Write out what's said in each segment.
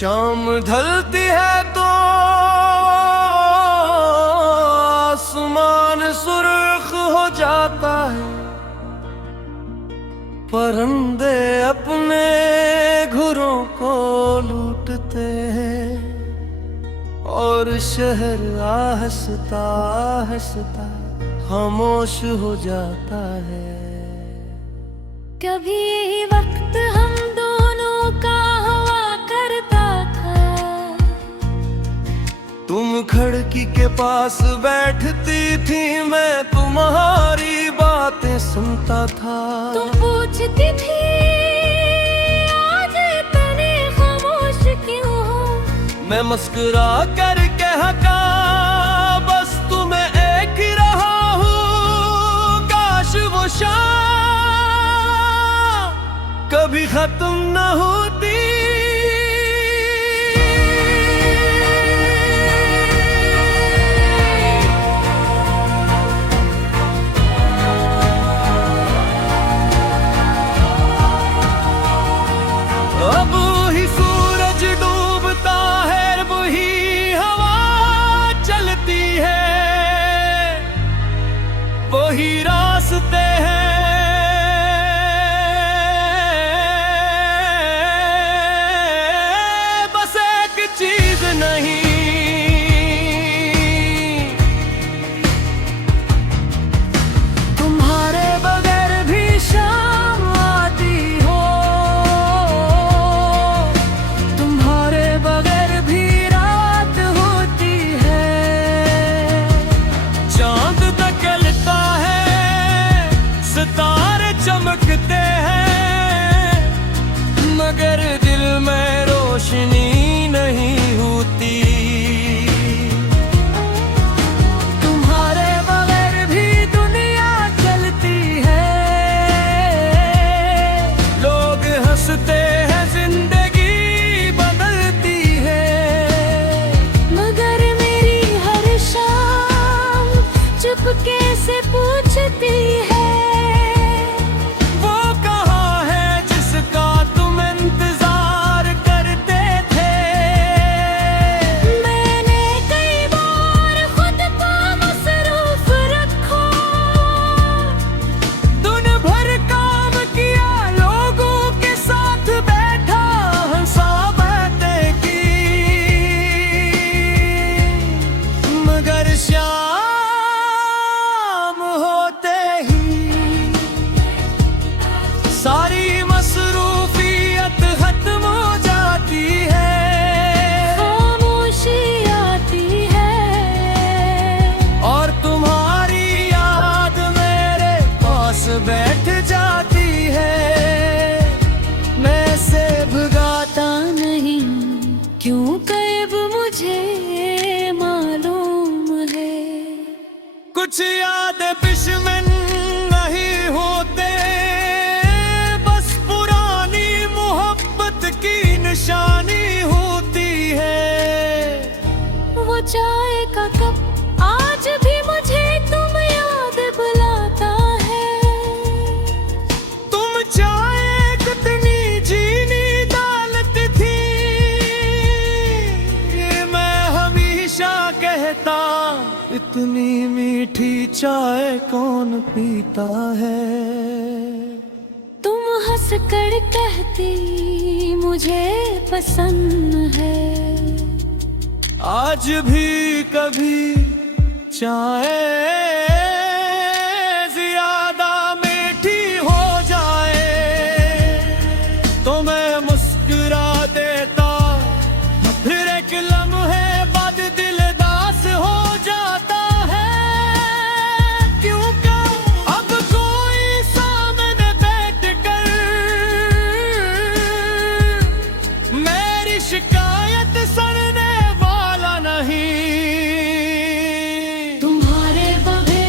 शाम ढलती है तो आसमान सुर्ख हो जाता है, परिंदे अपने घरों को लूटते हैं और शहर आहिस्ता आहिस्ता खामोश हो जाता है। कभी वक्त हम दोनों का हुआ करता था, तुम खिड़की के पास बैठती थी, मैं तुम्हारी बातें सुनता था। तुम पूछती थी आज इतने खामोश क्यों हो, मैं मुस्कुरा कर कहता बस तुम्हें एक ही रहा हूँ। काश वो शाम कभी खत्म न होती। अब ही सूरज डूबता है, वही हवा चलती है, वही रास्ते हैं। बस एक चीज नहीं, तुम्हारे बगैर भी शाम आती हो, तुम्हारे बगैर भी रात होती है। चांद निकलता है, सितारे चमकते हैं, मगर दिल में रोशनी नहीं होती। तुम्हारे बगैर भी दुनिया चलती है, लोग हंसते हैं, जिंदगी बदलती है। मगर मेरी हर शाम चुपके से पूछती है, वो कहाँ है जिसका तुम इंतजार करते थे। मैंने कई बार खुद को मसरूफ रखा, दिन भर काम किया, लोगों के साथ बैठा, हंसा बातें की, मगर शाम होते ही सारी मसरूफियत खत्म हो जाती है खामोशी आती है और तुम्हारी याद मेरे पास बैठ जाती है। मैं से भगाता नहीं क्यों कैब मुझे मालूम है। कुछ याद दुश्मन नहीं होते, बस पुरानी मोहब्बत की निशानी होती है। वो चाय का कप आज भी मुझे तुम याद बुलाता है। तुम चाहे कितनी जीनी डालती थी, ये मैं हमेशा कहता, इतनी मीठी चाय कौन पीता है। तुम हंस कर कहती मुझे पसंद है, आज भी कभी चाहे ज्यादा मीठी हो जाए तो मैं मुस्कुरा देता, फिर एक लम्हे बाद दिल दास हो जाता है। क्योंकि अब कोई सामने बैठ कर मेरी शिकायत सुनने वाला नहीं। तुम्हारे बगैर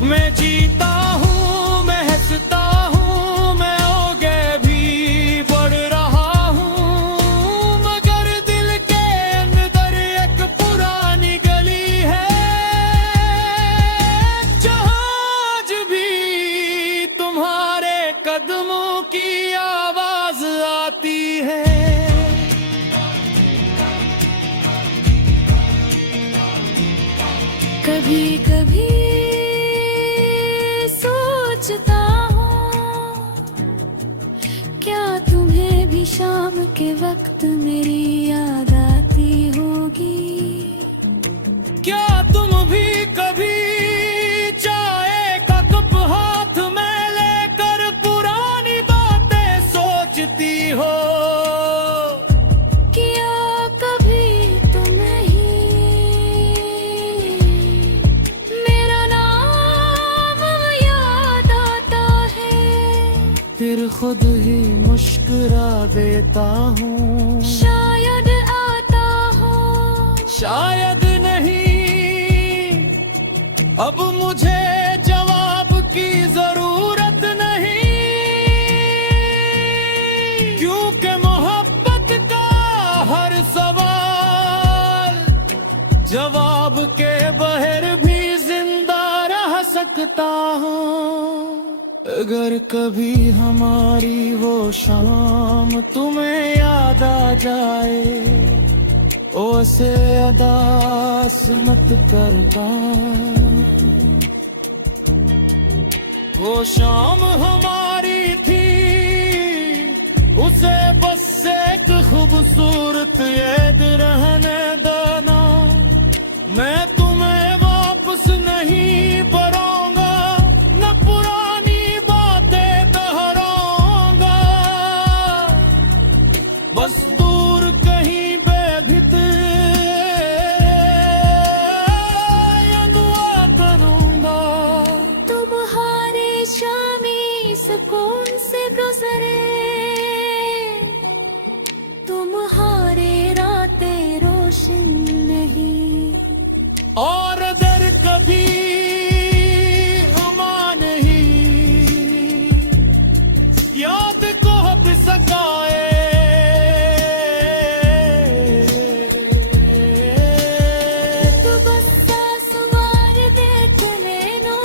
मैं जीता हूँ, मैं हंसता हूँ, मैं आगे भी बढ़ रहा हूँ, मगर दिल के अंदर एक पुरानी गली है, जहाँ आज भी तुम्हारे कदमों की आवाज आती है। कभी कभी सोचता हूँ, क्या तुम्हें भी शाम के वक्त मेरी याद आती होगी? क्या तुम भी कभी चाय का कप हाथ में लेकर पुरानी बातें सोचती हो? क्या कभी तुम्हें ही मेरा नाम याद आता है? फिर खुद ही मुस्कुरा देता हूँ। शायद आता हो, शायद नहीं, अब मुझे जवाब की जरूरत नहीं, क्योंकि मोहब्बत का हर सवाल जवाब के बगैर भी जिंदा रह सकता हूँ। अगर कभी हमारी वो शाम तुम्हें याद आ जाए, उसे अदास मत करता। वो शाम हमारी थी, उसे बस एक खूबसूरत याद रहने देना। मैं तुम्हें वापस नहीं बुलाऊंगा, न पुरानी बातें दोहराऊंगा, बस दूर कहीं बेभित ये दुआ करूंगा। तुम्हारे शामी सुकून से गुजरे, तुम्हारे रातें रोशन नहीं, और दर कभी हमा नहीं, याद को भी सकाए। तो बस आसमां देख लेनो।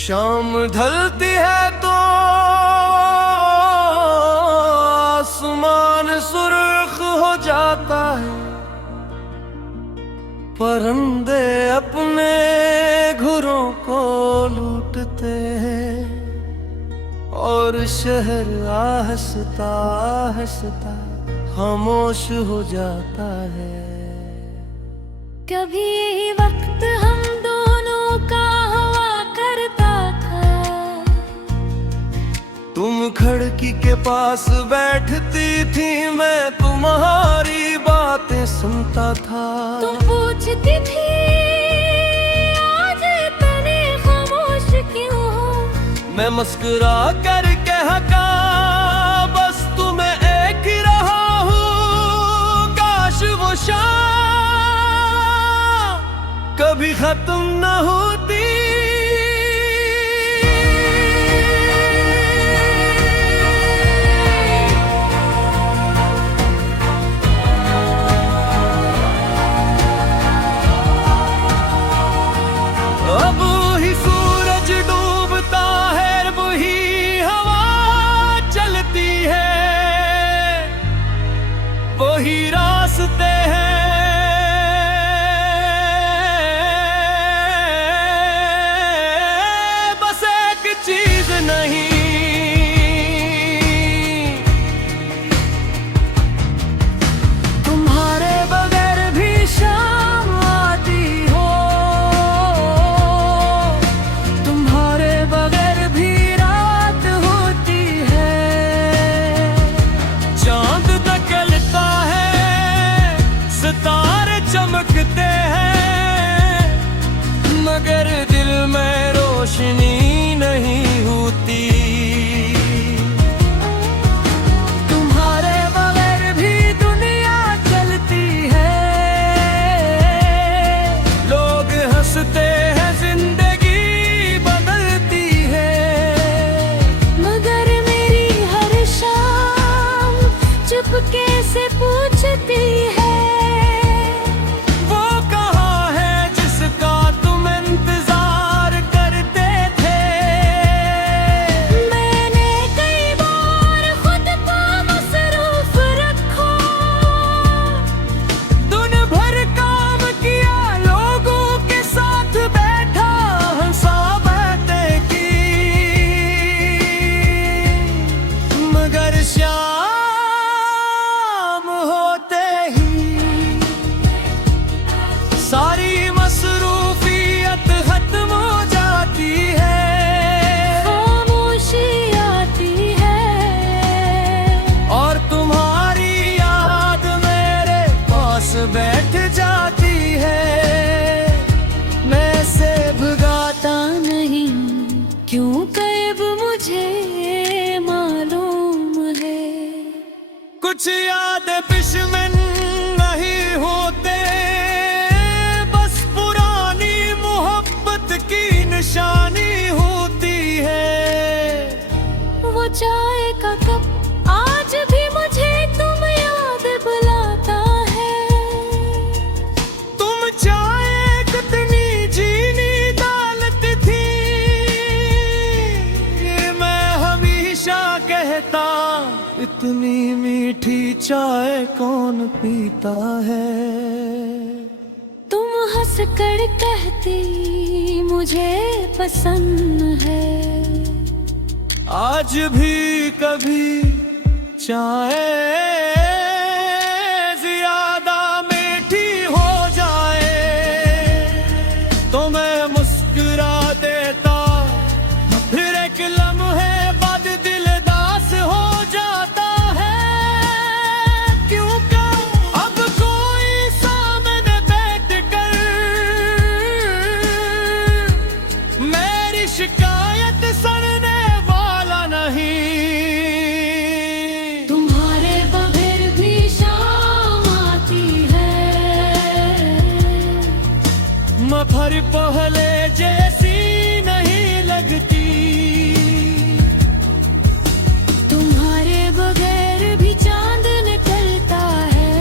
शाम ढलती है तो आसमान सुर्ख हो जाता है, परिंदे अपने घरों को लूटते हैं, और शहर आहिस्ता आहिस्ता खामोश हो जाता है। कभी वक्त हम दोनों का हुआ करता था, तुम खिड़की के पास बैठती थी, मैं तुम्हारी बातें सुनता था। तुम पूछती थी आज इतने खामोश क्यों हो? मैं मुस्कुरा कर कहता, बस तुम्हें एक ही रहा हूँ, काश वो शाम कभी खत्म न होती। अब ही सूरज डूबता है, वही हवा चलती है, वही रास्ते हैं, कुछ याद पिशमिन नहीं होते, बस पुरानी मोहब्बत की निशानी होती है। वो चाय का कप आज भी मुझे तुम याद बुलाता है। तुम चाय कितनी जीनी डालती थी, ये मैं हमेशा कहता, इतनी मीठी चाय कौन पीता है। तुम हंस कर कहती मुझे पसंद है। आज भी कभी चाय ज्यादा मीठी हो जाए तो मैं मुस्कुरा देता, फिर एक लम्हे बाद दिल दास हो जाता है। क्योंकि अब कोई सामने बैठ कर मेरी शिकायत सुनने वाला नहीं। तुम्हारे बगैर भी शाम आती है, मैं फिर पहले जैसी नहीं लगती। तुम्हारे बगैर भी चांद निकलता है,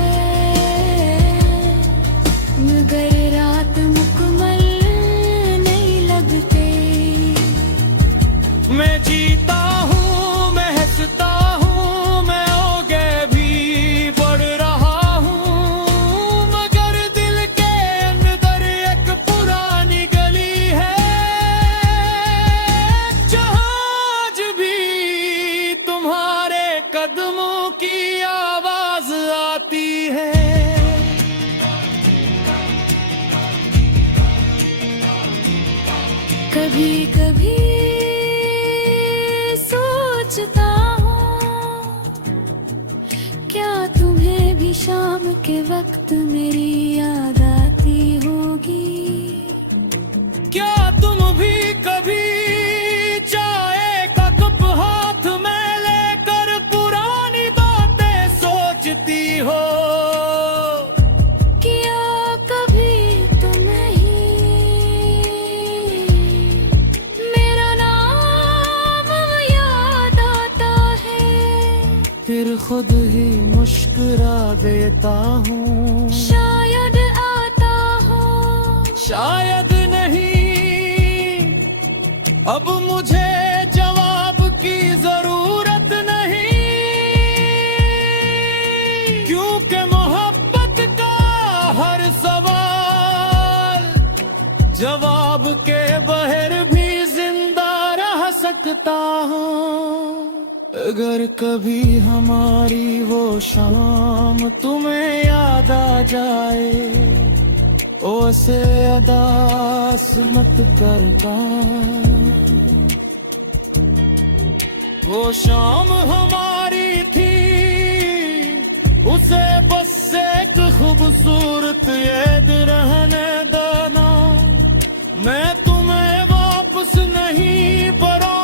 मगर रात मुकम्मल नहीं लगते। मैं जीता हूँ, मैं हंसता हूँ, मैं आगे भी बढ़ रहा हूँ, मगर दिल के अंदर एक पुरानी गली है, जहाँ आज भी तुम्हारे कदमों की आवाज आती है। कभी कभी सोचता हूँ, क्या तुम्हें भी शाम के वक्त मेरी याद आती होगी। क्या तुम भी कभी चाय का कप हाथ में लेकर पुरानी बातें सोचती हो। क्या कभी तुम्हें ही मेरा नाम याद आता है। फिर खुद ही मुस्कुरा देता हूँ, शायद आता हो, शायद नहीं। अब मुझे जवाब की जरूरत नहीं, क्योंकि मोहब्बत का हर सवाल जवाब के बगैर भी जिंदा रह सकता हूँ। अगर कभी हमारी वो शाम तुम्हें याद आ जाए, ओसे अदास मत करता। वो शाम हमारी थी, उसे बस एक खूबसूरत याद रहने देना। मैं तुम्हें वापस नहीं बरा